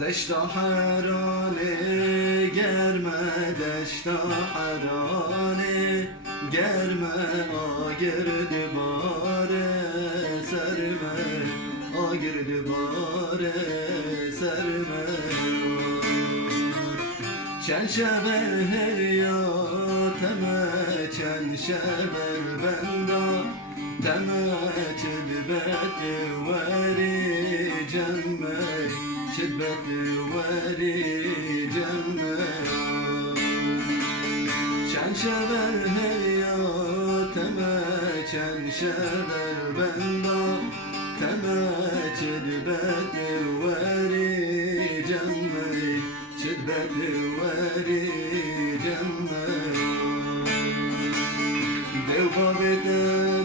دشتا حرانه گرمه دشتا حرانه گرمه آگرد باره سرمه آگرد باره سرمه چند شبل هریاتمه چند شبل بندا تمه چدبت وری جمه شدبت وری جمه چند شبل هریاتمه چند شبل بندا تمه چدبت وری جمه شدبت وری جمه دو بابت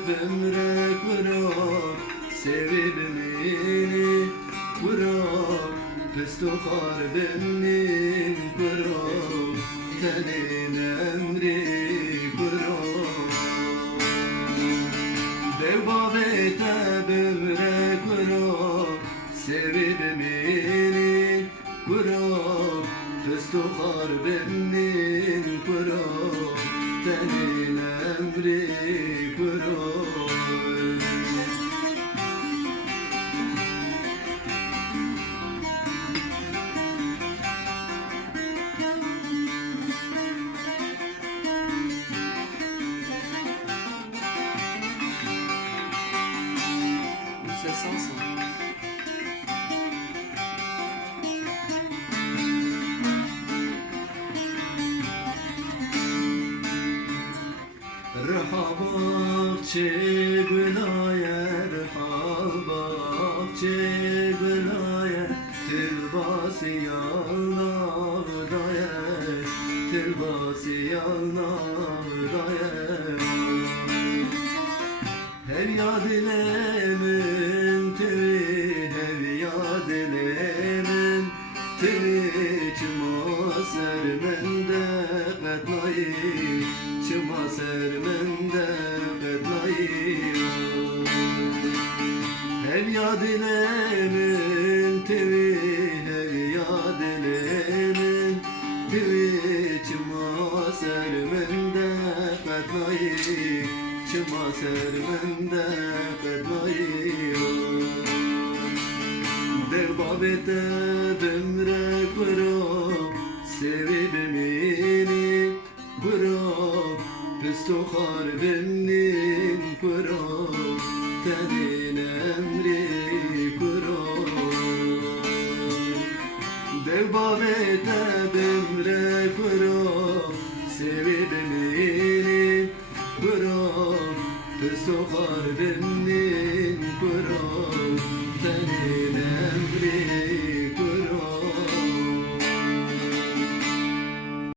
بمرك وراب سويد مني وراب بستخار بمنين وراب تنين أمري وراب دو بابت بمرك وراب سويد مني وراب بستخار بمنين وراب تنين أمري وراب رحابك چه گنايه رحابك چه گنايه تلباسی الله دایه تلباسی الله دایه her yadilemin tiri her yadilemin tiri çıma sermende qatlayı çıma sermende qatlayı her yadilemin tiri her yadilemin tiri çıma sermende qatlayı çıma sermende qatlayı dev babete bemre kurab sevib mini kurab pistokhar benin kurab tenin emri kurab dev babete bemre kurab sevib mini kurab pistokhar benin